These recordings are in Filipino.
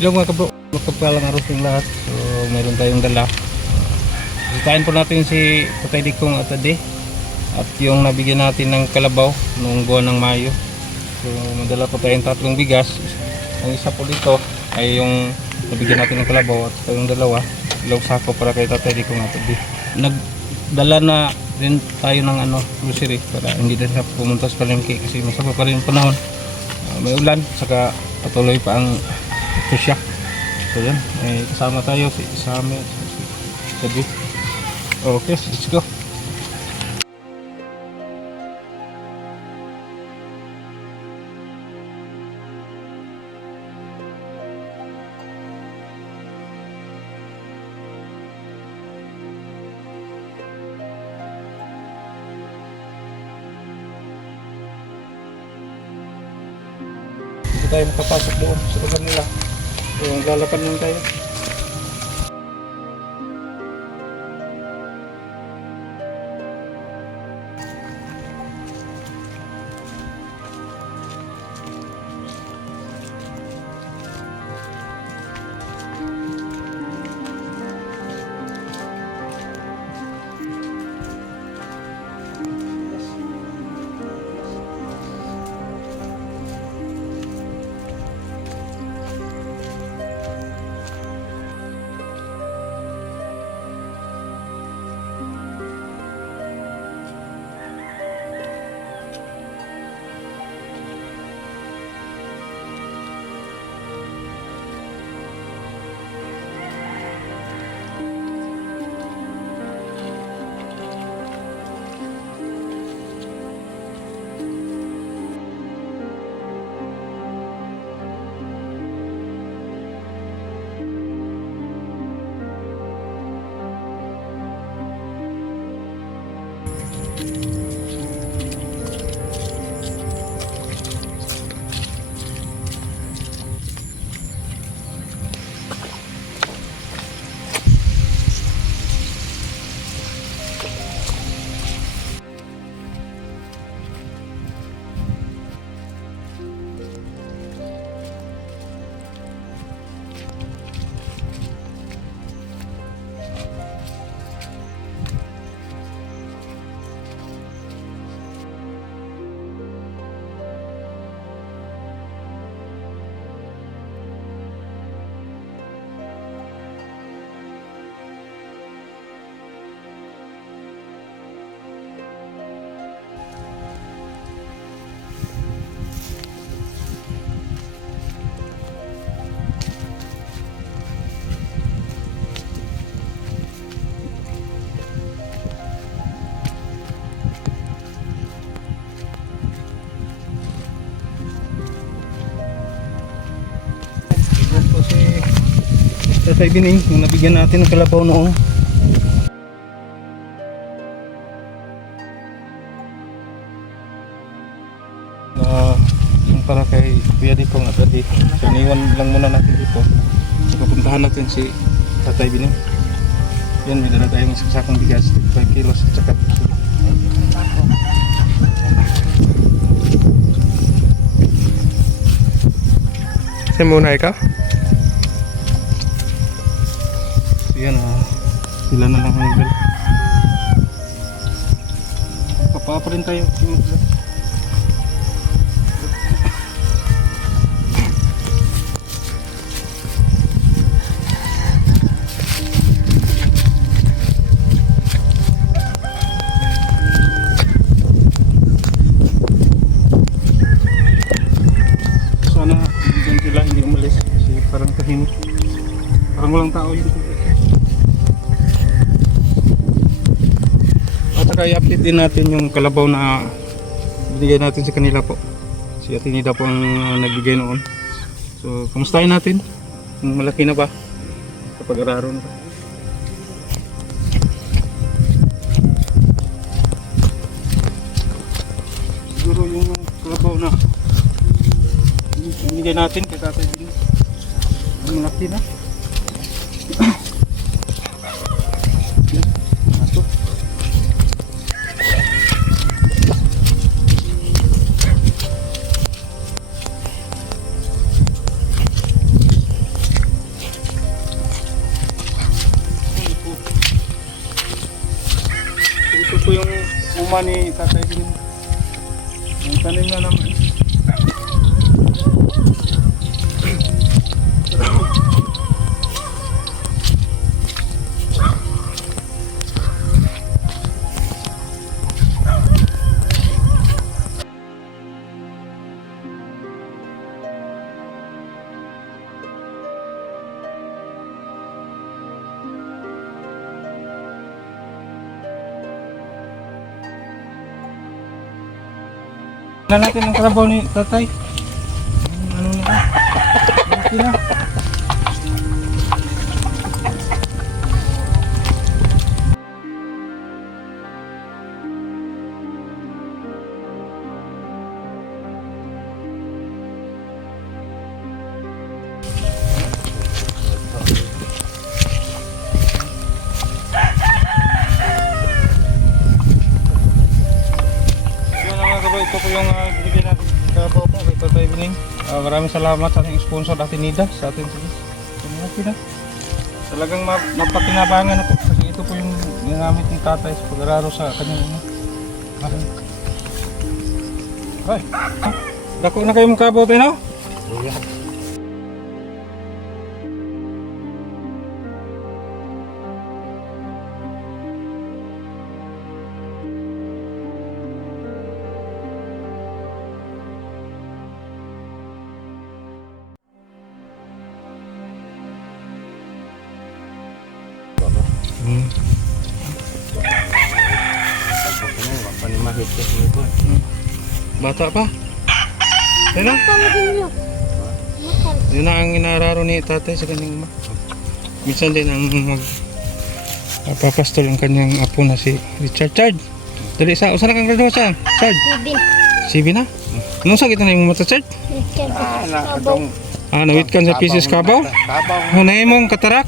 Hello mga kabro, magkapalang araw sa lahat. So, meron tayong dala. Sitahin po natin si Tatay Dikong at Ade at yung nabigyan natin ng kalabaw noong buwan ng Mayo. So, madala po tayong tatlong bigas. Ang isa po dito ay yung nabigyan natin ng kalabaw at yung dalawa. Ilong sako para kay Tatay Dikong at Ade. Nagdala na rin tayo ng ano, grocery para hindi din siya pumunta sa palengke kasi masama pa rin panahon. Ah, may ulan, saka patuloy pa ang pusya. So yan, eh, kasama tayo si si Gabi. Okay, let's go. Tayo makapasok doon sa lugar nila. So, lalapan lang tayo. Tatay Bining, yung nabigyan natin ng kalabaw noong. Na yung para kay Kuya dito nga tadi. So iniwan lang muna natin dito. So pupuntahan natin si Tatay Bining. Yan, may dala tayong isang bigas, 5 kilos at saka puso. Kasi muna ikaw? Yan, ah, sila na lang ang dala. Tayo. Sana hindi sila hindi umalis kasi parang tahimik. Parang walang tao yun. Saka i-update din natin yung kalabaw na binigay natin sa kanila po. Si Atinida po ang uh, nagbigay noon. So, kamustahin natin? Kung malaki na ba? Kapag araro na? Siguro yung kalabaw na binigay natin kay tatay din. Malaki na. Luma ni tatay din. Ang tanim na naman. Na natin ang karabaw ni tatay. Ano na? Okay na. Ito po yung uh, binigyan natin kabaw po kay Tatay Bining. Ah, maraming salamat sa ating sponsor ating Nida sa ating na. Talagang ma mapakinabangan ako kasi ito po yung ginamit ni Tatay sa pag-araro sa kanyang ano. Ay, ah, dako na kayong tayo no? Hmm. Bata pa? Yan na. Yun na ang inararo ni tatay sa kanyang ama. Minsan din ang mag papastol ang kanyang apo na si Richard Chard. Dali sa, usan na kang graduate sa? Chard? Sibi na? Anong sakit na yung mata Chard? Ah, Sabaw. Ah, nawit kan sa pieces kabaw? Kabaw. Hunay mong katarak?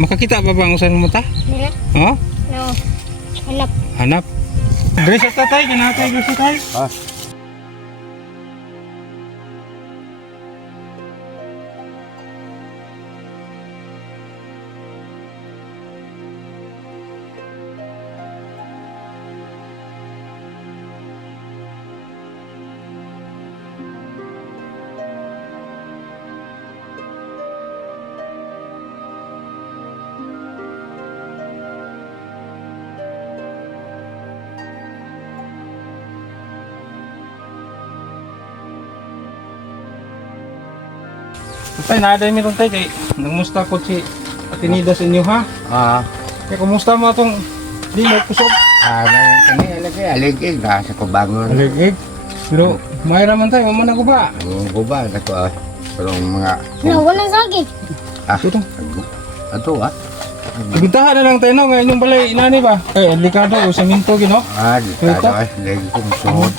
Makakita pa ba ang usan ng mata? Ha? No. Hanap. Hanap. Dali sa tatay, kinatay ko sa tatay. Ah. Tay, naaday mi ron tay kay nangmusta ko si Atinida sa inyo ha. Ah, Kaya kumusta mo atong di mo kusog? ah, kani alagay, aligay na sa kubangon. Aligig. Pero mayra man tayo, mo na ko ba? Ang guba na ko ah. Pero mga No, walang sagi. ah, Ito. ato ah. Ibintahan na lang tayo no, ngayon yung balay inani ba? Kay delikado o saminto gino. Ah, di Ito? ka ah, lagi kong suhod.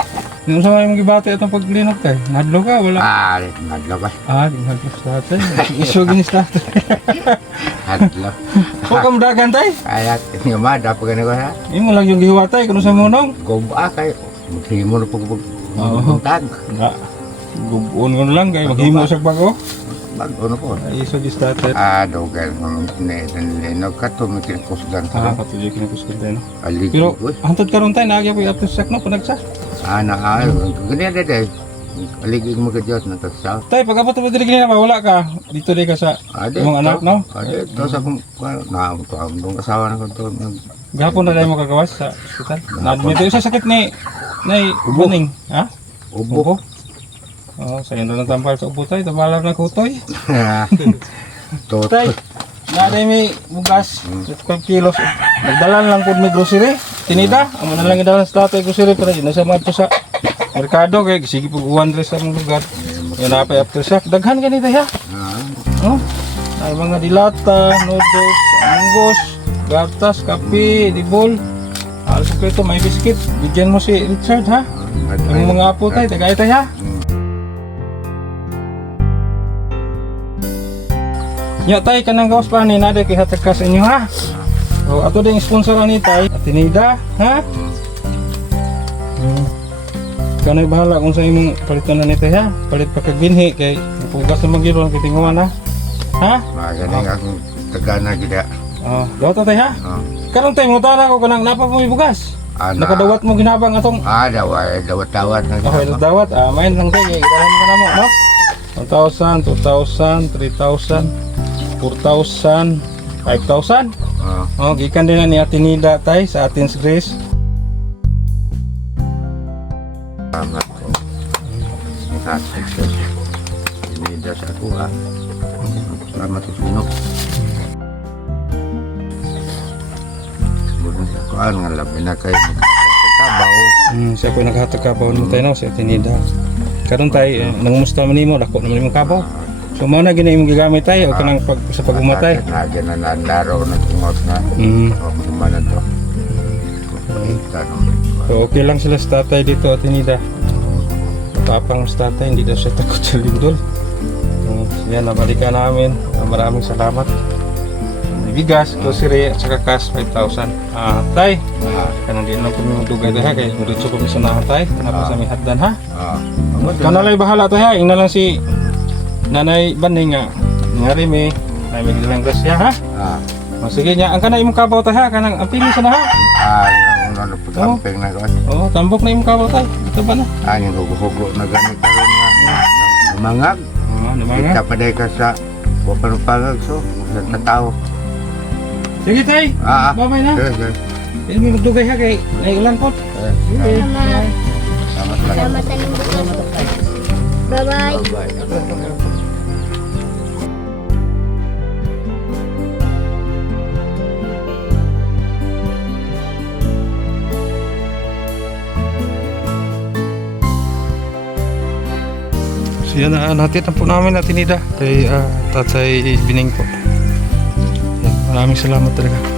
Yung sa mga gibati itong paglinog kay. Nadlo ka wala. Ah, madlo ba? Ah, ginaglo sa tatay. Iso ginis tatay. Hadlo. Huwag dagan tay. Kaya, yung mga dapat ka na ko ha. Imo lang yung gihiwatay kuno sa munong. Guba kay, maghimo na pag Oo. tag. Na. Gubuon ko lang kay maghimo sa bago. Bago na po. Iso gis tatay. Ah, dogal mga tinilinog ka to, may kinkusgan Ah, ka. patuloy kinakuskan tayo no. Aligay Pero eh. hantod karon tay naagya ko after sack no Ah, na ah, ganyan na dahil. Aligay mo ka Diyos na tagsaw. Tay pag abot mo diri kanina ba wala ka. Dito di ka sa Ade, Yung anak, no? Ade, ito sa kong, na, ito ang dong asawa na ko nag- gahapon na dai mo kagawas sa ospital. Na-admit sa sakit ni Ubo. buning, ha? Ubo. Ubo. Oh, sa ino lang tampal sa ubo tay, tabalar na kutoy. Tay, na may bugas, 12 kilos. Nagdalan lang pud may grocery. Tinida, amo na lang idalan sa tatay grocery pero yun sa madto sa merkado kay sige pug 100 sa mong lugar. Yan na pa after shock. Daghan ganito ya. Ah, Oh, ay mga dilata, noodles, anggos, gatas, kape, dibol. Alas ko ito, may biscuit. Bigyan mo si Richard ha. Ang mga apo tayo, tagay tayo ha. Nya tay kanang gawas pa ni nade kay hatag ka sa inyo ha. O ato ding sponsor ni tay, Atinida ha. Hmm. Kanay bahala kung sa imong palitan na nito ha. Palit pa kag binhi kay pugas na magyuro kay tinguman ha. Ha? Magaling akong taga na gida. Oh, daw tay ha. Ah, Karong tay mo tara ko kanang napa mo bugas. Ana. Nakadawat mo ginabang atong Ah, dawat, dawat-dawat na Okay, ginaba. dawat. Ah, main lang tayo. Idahan mo na mo, no? 1,000, 2,000, 3,000, 4,000, 5,000. Ah, Oh, gikan din na ni Ate Nida tay sa Athens Grace. salamat ko. Sa success. Inida sa ah. Salamat sa sa kuan nga labi na kayo kabaw. Hmm, siya po naghatag kabaw mo tayo no, si Ate Nida. Karon tay, eh, nangumusta man nimo, dako naman imong kabaw. So mao na gina imong gigamit tay o kanang pag sa pagumatay. Lagi na nandaro na tungot na. Hmm. O, kumana to. So okay lang sila sa tatay dito Ate Nida. Tapang sa tatay, hindi daw siya takot sa lindol. Hmm, yan, nabalikan namin. Ah, maraming salamat. Bigas, grocery, at saka cash 5,000. Ah, tay, Ah, kanang di na po yung dugay tayo ha, kaya diretso po sa nahan tay. Kanapa sa may haddan ha. ah. Kanalay bahala tayo ing na lang si Nanay Banding nga. Ngari may, may may grasya ha. Ah, O, sige niya, ang kanay imong kabaw tayo ha, kanang ang pili sa na ha. ah, ano na pagkamping na ko. Oo, tambok na imong kabaw tayo. Ito ba na? Ah, yung hugo-hugo na ganit karon nga. Lumangag. Pa dahil ka sa wapanupangag so. Sa tao. Sige tay, Ah, ah. babay na. Sige, sige. Mo magdugay ha kay naiulan po. Eh, Salamat. Salamat. Salamat. Bye-bye. So yan, uh, natin na po namin natin Nida kay uh, Tatay Bining po. Yan, maraming salamat talaga.